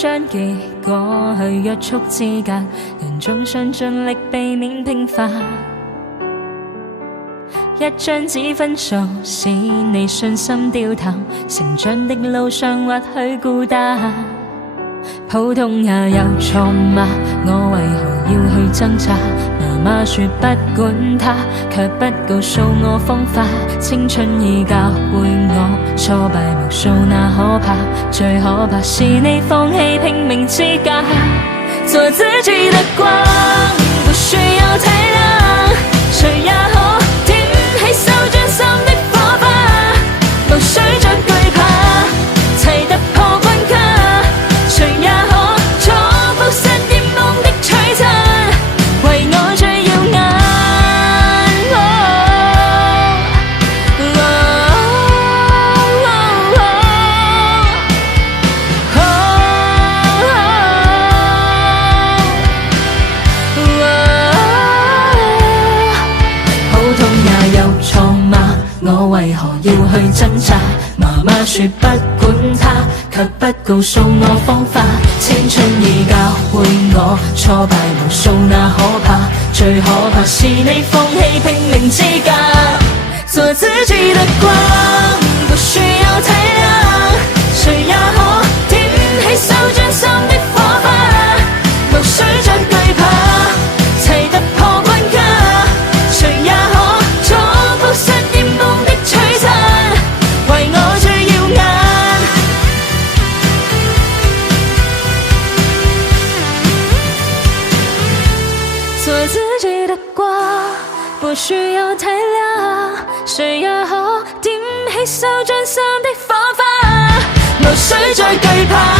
張記過去約束之隔，人總想盡力避免平凡。一張紙分數使你信心掉頭，成長的路上或許孤單。普通也有錯嗎？我為何要去掙扎？媽媽說不管他，卻不告訴我方法。青春已教會我，挫敗無數那可怕。最可怕是你放棄拼命之家，做自己的光，不需要體諒，誰也可點起手掌心的火花，無需再懼怕，齊突破關卡，誰也可觸碰失憶夢的璀璨，為我最耀眼。普通也有錯嗎？我為何要去掙扎？媽媽說不管他，卻不告訴我方法。青春已教會我，挫敗無數那可怕。最可怕是你放棄拼命之家，做自己的光，不需要體諒，誰也可點起手掌心的火花，無需再懼怕，齊突破關卡，誰也可觸碰失憶夢的璀璨，為我最耀眼。做自己的光，不需要體諒，誰也可點起手掌心的火花，無需再懼怕。